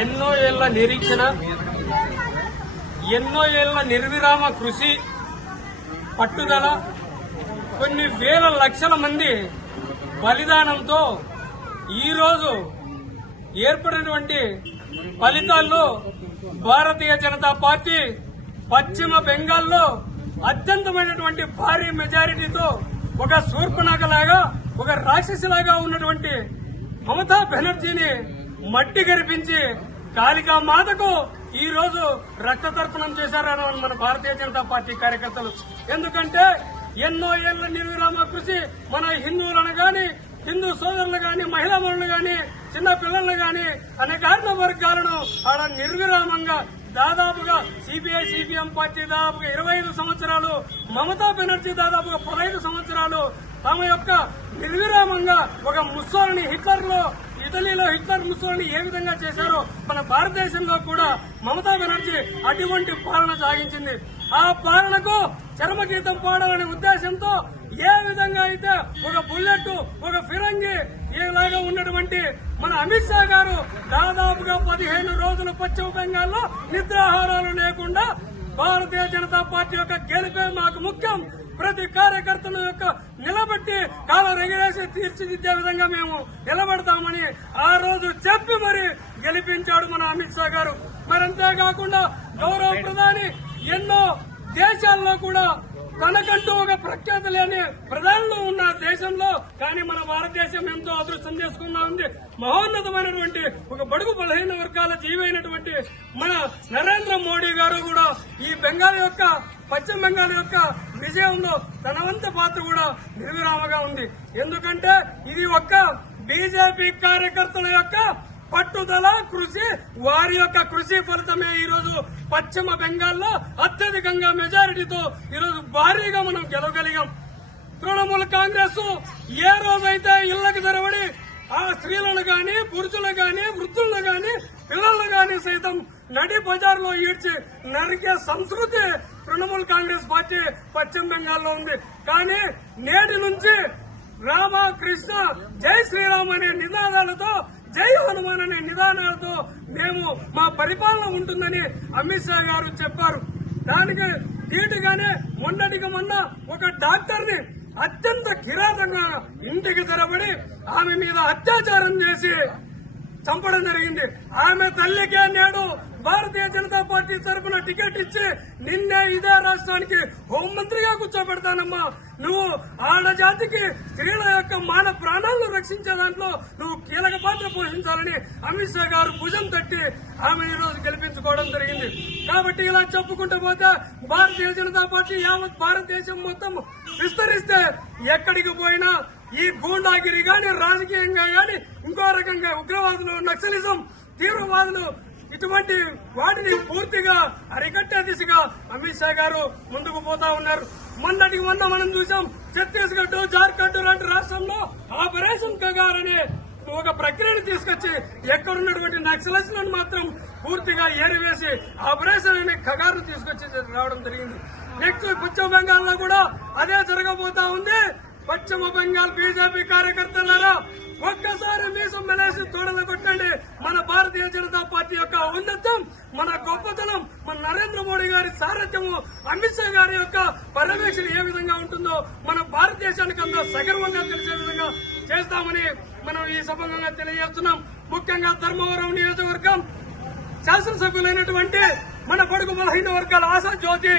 ఎన్నో ఏళ్ల నిరీక్షణ, ఎన్నో ఏళ్ల నిర్విరామ కృషి, పట్టుదల, కొన్ని వేల లక్షల మంది బలిదానంతో ఈరోజు ఏర్పడినటువంటి ఫలితాల్లో భారతీయ జనతా పార్టీ పశ్చిమ బెంగాల్లో అత్యంతమైనటువంటి భారీ మెజారిటీతో ఒక శూర్పణఖలాగా, ఒక రాక్షసిలాగా ఉన్నటువంటి మమతా బెనర్జీని మట్టి గరిపించి కాళికా మాతకు ఈ రోజు రక్త తర్పణం చేశారని మన భారతీయ జనతా పార్టీ కార్యకర్తలు. ఎందుకంటే ఎన్నో ఏళ్ల నిర్విరామ కృషి మన హిందువులను గాని, హిందూ సోదరులు గాని, మహిళా మనులు గాని, చిన్న పిల్లలను గాని, అనేక వర్గాలను ఆడ నిర్విరామంగా దాదాపుగా సిపిఐ సిపిఎం పార్టీ దాదాపుగా 25 సంవత్సరాలు, మమతా బెనర్జీ దాదాపుగా 15 సంవత్సరాలు తమ యొక్క నిర్విరామంగా ఒక ముస్సోలిని ఇటలీలో హిట్లర్ ముస్సోలిని ఏ విధంగా చేశారో మన భారతదేశంలో కూడా మమతా బెనర్జీ అటువంటి పాలన సాగించింది. ఆ పాలనకు చరమగీతం పాడాలనే ఉద్దేశంతో ఏ విధంగా అయితే ఒక బుల్లెట్, ఒక ఫిరంగి ఇలాగా ఉన్నటువంటి మన అమిత్ షా గారు దాదాపుగా 15 రోజులు పశ్చిమ బెంగాల్లో నిద్రాహారాలు లేకుండా భారతీయ జనతా పార్టీ యొక్క గెలుపే మాకు ముఖ్యం, ప్రతి కార్యకర్తల యొక్క నిలబెట్టి కాలం ఎగిరేసి తీర్చిదిద్దే విధంగా మేము నిలబడతామని ఆ రోజు చెప్పి మరి గెలిపించాడు మన అమిత్ షా గారు. మరి అంతేకాకుండా గౌరవ ప్రధాని ఎన్నో దేశాల్లో కూడా తనకంటూ ఒక ప్రఖ్యాత లేని ప్రధానులు ఉన్న దేశంలో కానీ మన భారతదేశం ఎంతో అదృష్టం చేసుకున్నా ఉంది. మహోన్నతమైనటువంటి ఒక బడుగు బలహీన వర్గాల జీవైనటువంటి మన నరేంద్ర మోడీ గారు కూడా ఈ బెంగాల్ యొక్క, పశ్చిమ బెంగాల్ యొక్క విజయంలో తన వంత పాత్ర కూడా నిర్విరామగా ఉంది. ఎందుకంటే ఇది ఒక్క బీజేపీ కార్యకర్తల యొక్క పట్టుదల, కృషి, వారి యొక్క కృషి ఫలితమే ఈరోజు పశ్చిమ బెంగాల్లో అత్యధికంగా మెజారిటీతో ఈరోజు భారీగా మనం గెలవగలిగాం. తృణమూల్ కాంగ్రెస్ ఏ రోజైతే ఇళ్లకు తెరవడి ఆ స్త్రీలను గాని, పురుషులను గాని, వృద్ధులను గాని, పిల్లలను గాని సైతం నడి బజార్లో ఈడ్చి నరికే సంస్కృతి తృణమూల్ కాంగ్రెస్ పార్టీ పశ్చిమ బెంగాల్లో ఉంది. కానీ నేటి నుంచి రామ, కృష్ణ, జై శ్రీరామ్ అనే నినాదాలతో, జై హనుమాన్ అనే నిదానాలతో మేము మా పరిపాలన ఉంటుందని అమిత్ షా గారు చెప్పారు. దానికి ధీటుగానే మొన్నటికి మొన్న ఒక డాక్టర్ ని అత్యంత కిరాతంగా ఇంటికి తెరబడి ఆమె మీద అత్యాచారం చేసి చంపడం జరిగింది. ఆమె తల్లికే నేడు భారతీయ జనతా పార్టీ తరఫున టికెట్ ఇచ్చి నిన్నే ఇదే రాష్ట్రానికి హోంమంత్రిగా కూర్చోబెడతానమ్మా, నువ్వు ఆడజాతికి స్త్రీల యొక్క మాన ప్రాణాలను రక్షించే దాంట్లో నువ్వు కీలక పాత్ర పోషించాలని అమిత్ షా గారు భుజం తట్టి ఆమె ఈ రోజు గెలిపించుకోవడం జరిగింది. కాబట్టి ఇలా చెప్పుకుంటూ పోతే భారతీయ జనతా పార్టీ యావత్ భారతదేశం మొత్తం విస్తరిస్తే ఎక్కడికి పోయినా ఈ గూండాగిరి గాని, రాజకీయంగా గాని, ఇంకో రకంగా ఉగ్రవాదులు, నక్సలిజం, తీవ్రవాదులు ఇటువంటి వాటిని పూర్తిగా అరికట్టే దిశగా అమిత్ షా గారు ముందుకు పోతా ఉన్నారు. మొన్నటికి మొన్న మనం చూసాం ఛత్తీస్గఢ్, జార్ఖండ్ లాంటి రాష్ట్రంలో ఆపరేషన్ కగార్ అనే ఒక ప్రక్రియను తీసుకొచ్చి ఎక్కడున్నటువంటి నక్సలైట్లను మాత్రం పూర్తిగా ఏరివేసి ఆపరేషన్ అనే ఖగారు తీసుకొచ్చి రావడం జరిగింది. నెక్స్ట్ పశ్చిమ బెంగాల్లో కూడా అదే జరగబోతా ఉంది. పశ్చిమ బెంగాల్ బీజేపీ కార్యకర్తలారా ఒక్కసారి మీసం మెలేసి తోడలు కొట్టండి. మన భారతీయ జనతా పార్టీ యొక్క ఔన్నత్యం, మన గొప్పతనం, మన నరేంద్ర మోడీ గారి సారథ్యము, అమిత్ షా గారి యొక్క పర్యవేక్షణ ఏ విధంగా ఉంటుందో మన భారతదేశానికి అంతా సగర్వంగా తెలిసే విధంగా చేస్తామని మనం ఈ సభంగా తెలియజేస్తున్నాం. ముఖ్యంగా ధర్మవరం నియోజకవర్గం శాసనసభ్యులైనటువంటి మన బడుగు బలహీన వర్గాల ఆశా జ్యోతి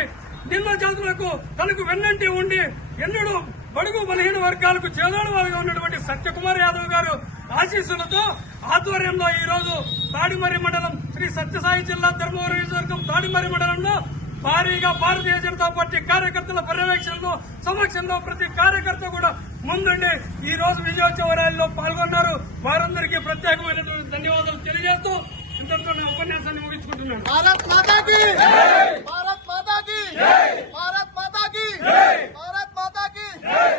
నిమ్మ జాతులకు తనకు వెన్నంటి ఉండి ఎన్నడూ బడుగు బలహీన వర్గాలకు చేదోడువాలుగా ఉన్నటువంటి సత్యకుమార్ యాదవ్ గారు ఆశీస్సులతో ఆధ్వర్యంలో ఈ రోజు తాడిమర్రి మండలం శ్రీ సత్యసాయి జిల్లా ధర్మవరం నియోజకవర్గం తాడిమర్రి మండలంలో భారీగా భారతీయ జనతా పార్టీ కార్యకర్తల పర్యవేక్షణలో సమక్షంలో ప్రతి కార్యకర్త కూడా ముందుండి ఈ రోజు విజయోత్సవ ర్యాలీలో పాల్గొన్నారు. వారందరికీ ప్రత్యేకమైనటువంటి ధన్యవాదాలు తెలియజేస్తూ ఇంతటితో నా ఉపన్యాసాన్ని ముగించుకుంటున్నాను. భారత్ మాతాకి